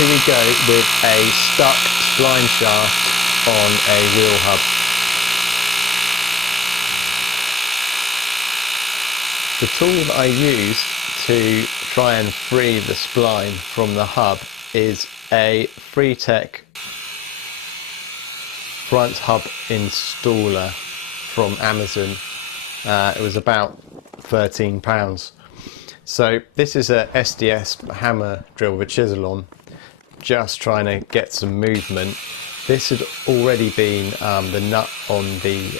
here we go with a stuck spline shaft on a wheel hub. The tool that I used to try and free the spline from the hub is a Freetec front hub installer from Amazon. It was about £13. So this is a SDS hammer drill with a chisel on, just trying to get some movement. This had already been the nut on the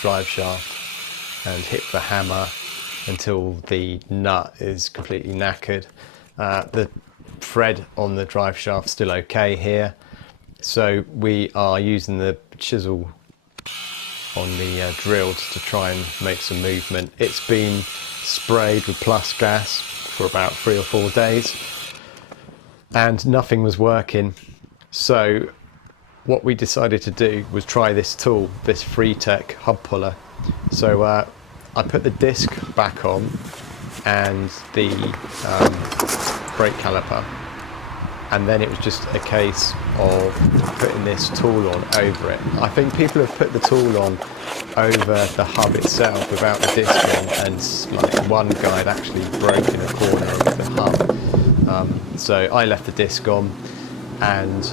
drive shaft and hit the hammer until the nut is completely knackered. The thread on the drive shaft still okay here, so we are using the chisel on the drill to try and make some movement. It's been sprayed with plus gas for about 3 or 4 days and nothing was working. So what we decided to do was try this tool, this Freetec hub puller. So I put the disc back on and the brake caliper, and then it was just a case of putting this tool on over it. I think people have put the tool on over the hub itself without the disc on, and like one guy had actually broken a corner of the hub. So I left the disc on and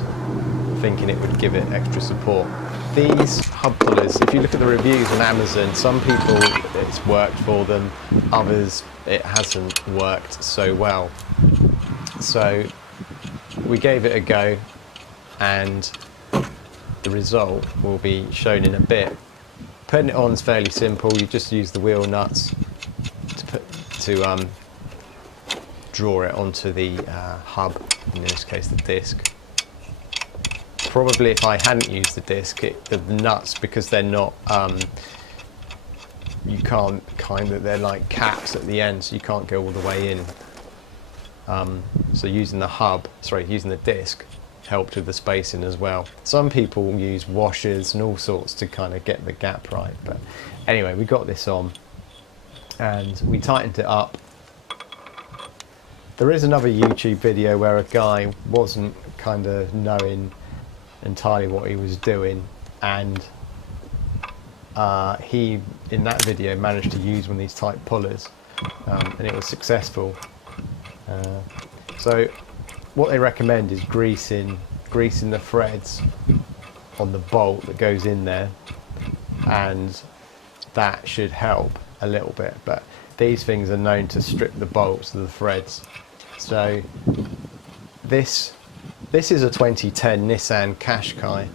thinking it would give it extra support. These hub pullers, if you look at the reviews on Amazon, some people it's worked for them, others it hasn't worked so well. So we gave it a go and the result will be shown in a bit. Putting it on is fairly simple. You just use the wheel nuts to draw it onto the hub, in this case the disc. Probably if I hadn't used the disc, the nuts, because they're not, you can't they're like caps at the end, so you can't go all the way in. So using the disc helped with the spacing as well. Some people use washers and all sorts to kind of get the gap right, but anyway, we got this on and we tightened it up. There is another YouTube video where a guy wasn't kind of knowing entirely what he was doing, and he in that video managed to use one of these type pullers and it was successful. So what they recommend is greasing the threads on the bolt that goes in there, and that should help a little bit, but these things are known to strip the bolts of the threads. So this is a 2010 Nissan Qashqai.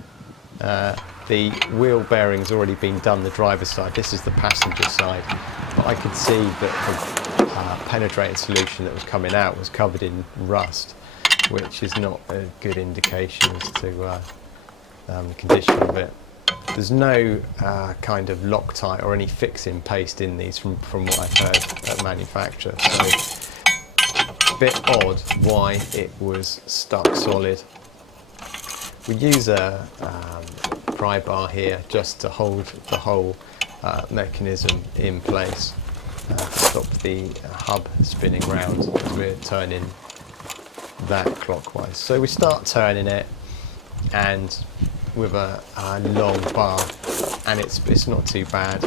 The wheel bearing's already been done, the driver's side. This is the passenger side. But I could see that the penetrating solution that was coming out was covered in rust, which is not a good indication as to the condition of it. There's no kind of Loctite or any fixing paste in these from what I've heard at manufacture. So a bit odd why it was stuck solid. We use a pry bar here just to hold the whole mechanism in place to stop the hub spinning round as we're turning that clockwise. So we start turning it, and with a long bar, and it's not too bad.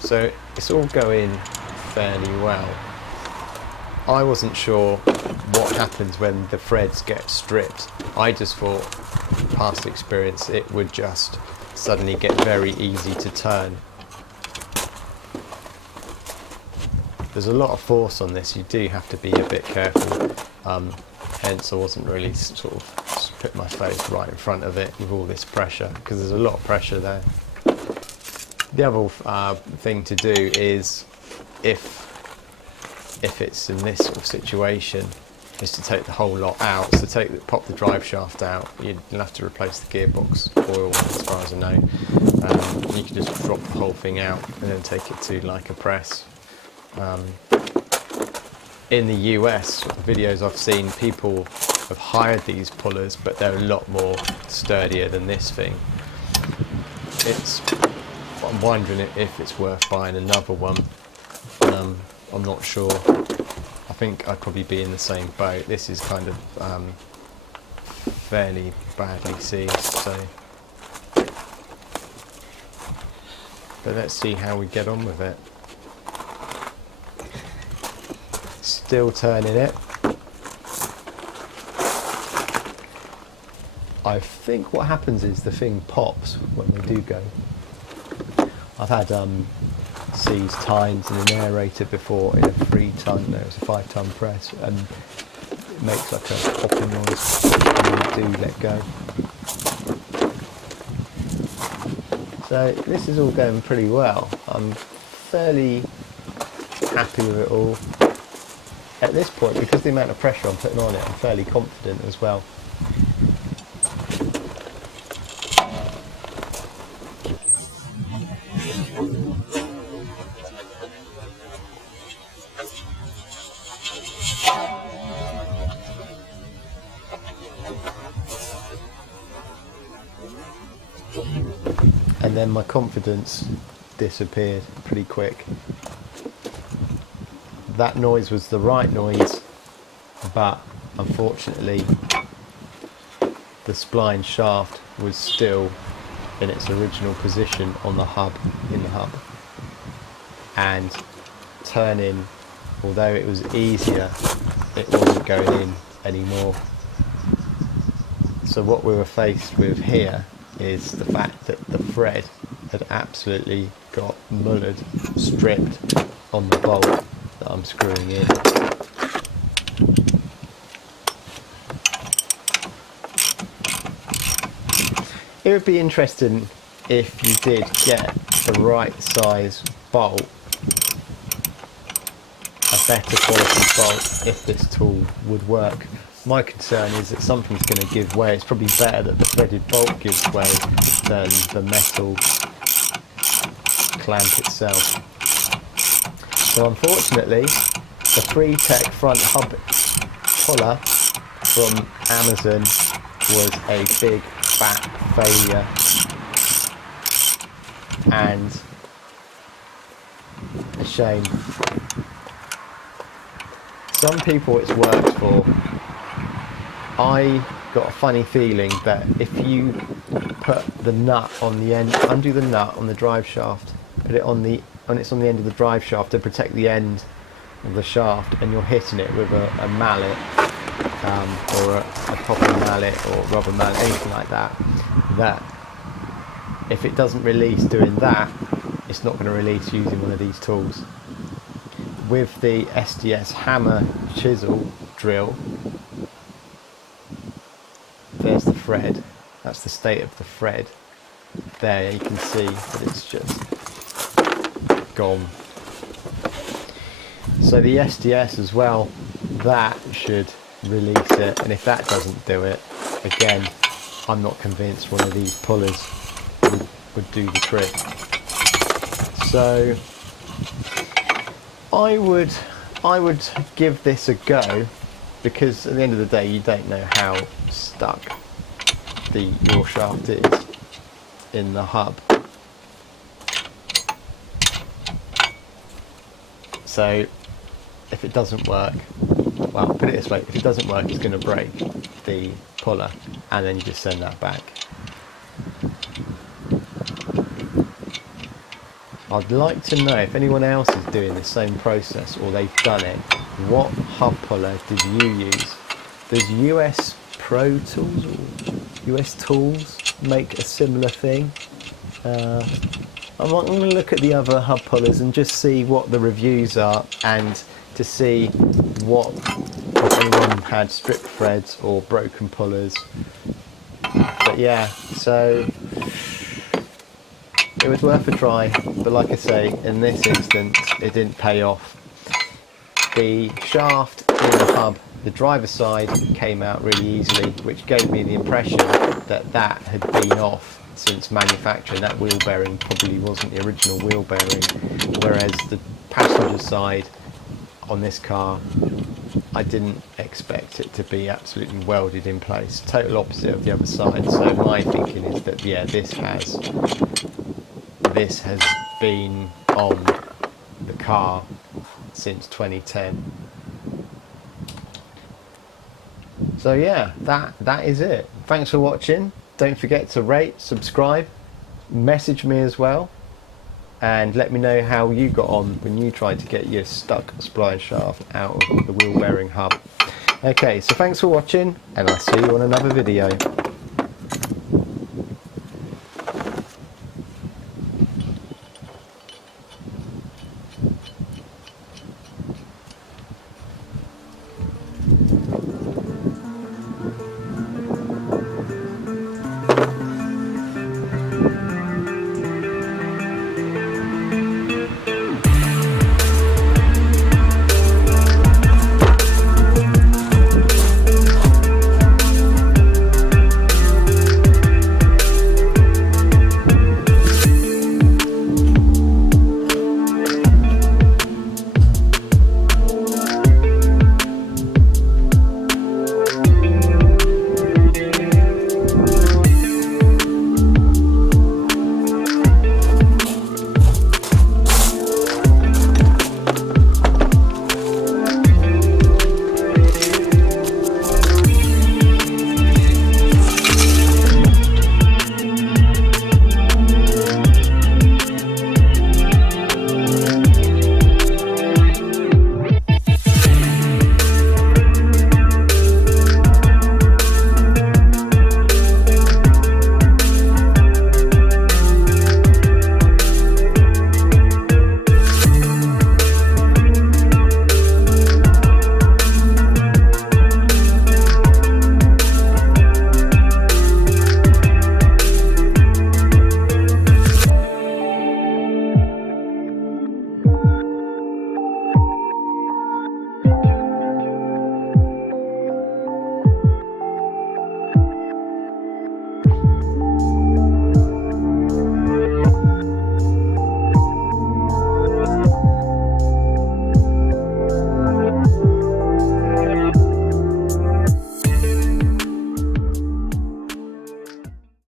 So it's all going fairly well. I wasn't sure what happens when the threads get stripped. I just thought, past experience, it would just suddenly get very easy to turn. There's a lot of force on this, you do have to be a bit careful. Hence I wasn't really sort of put my face right in front of it with all this pressure, because there's a lot of pressure there. The other thing to do is, if it's in this sort of situation, is to take the whole lot out. So pop the drive shaft out. You'll have to replace the gearbox oil, as far as I know. You can just drop the whole thing out and then take it to like a press. In the US, videos I've seen, people have hired these pullers, but they're a lot more sturdier than this thing. I'm wondering if it's worth buying another one. I'm not sure. I think I'd probably be in the same boat. This is kind of fairly badly seized, so. But let's see how we get on with it. Still turning it. I think what happens is the thing pops when we do go. I've had seized tines in an aerator before in a 3-ton, no, it's a 5-ton press, and it makes like a popping noise when you do let go. So this is all going pretty well. I'm fairly happy with it all. At this point, because of the amount of pressure I'm putting on it, I'm fairly confident as well. And then my confidence disappeared pretty quick. That noise was the right noise, but unfortunately the spline shaft was still in its original position on the hub, in the hub. And turning, although it was easier, it wasn't going in anymore. So what we were faced with here is the fact that the thread had absolutely got mullered, stripped on the bolt that I'm screwing in. It would be interesting if you did get the right size bolt, a better quality bolt, if this tool would work. My concern is that something's going to give way. It's probably better that the threaded bolt gives way than the metal clamp itself. So unfortunately, the Freetec front hub puller from Amazon was a big fat failure, and a shame. Some people it's worked for. I got a funny feeling that if you put the nut on the end, undo the nut on the drive shaft, put it on the, when it's on the end of the drive shaft to protect the end of the shaft, and you're hitting it with a mallet, or a copper mallet or rubber mallet, anything like that, that if it doesn't release doing that, it's not going to release using one of these tools. With the SDS hammer chisel drill, there's the thread, that's the state of the thread. There you can see that it's just gone. So the SDS as well, that should release it, and if that doesn't do it, again, I'm not convinced one of these pullers would do the trick. So I would give this a go, because at the end of the day you don't know how stuck your shaft is in the hub. So if it doesn't work, well, put it this way, if it doesn't work, it's going to break the puller, and then you just send that back. I'd like to know if anyone else is doing the same process, or they've done it. What hub puller did you use? Does US Pro Tools or US Tools make a similar thing? I'm going to look at the other hub pullers and just see what the reviews are, and to see what, if anyone had stripped threads or broken pullers. But yeah, so it was worth a try, but like I say, in this instance it didn't pay off. The shaft in the hub, the driver's side, came out really easily, which gave me the impression that that had been off since manufacture. That wheel bearing probably wasn't the original wheel bearing, whereas the passenger side on this car, I didn't expect it to be absolutely welded in place. Total opposite of the other side. So my thinking is that, yeah, this has been on the car since 2010. So yeah, that is it. Thanks for watching. Don't forget to rate, subscribe, message me as well, and let me know how you got on when you tried to get your stuck spline shaft out of the wheel bearing hub. Okay, so thanks for watching, and I'll see you on another video.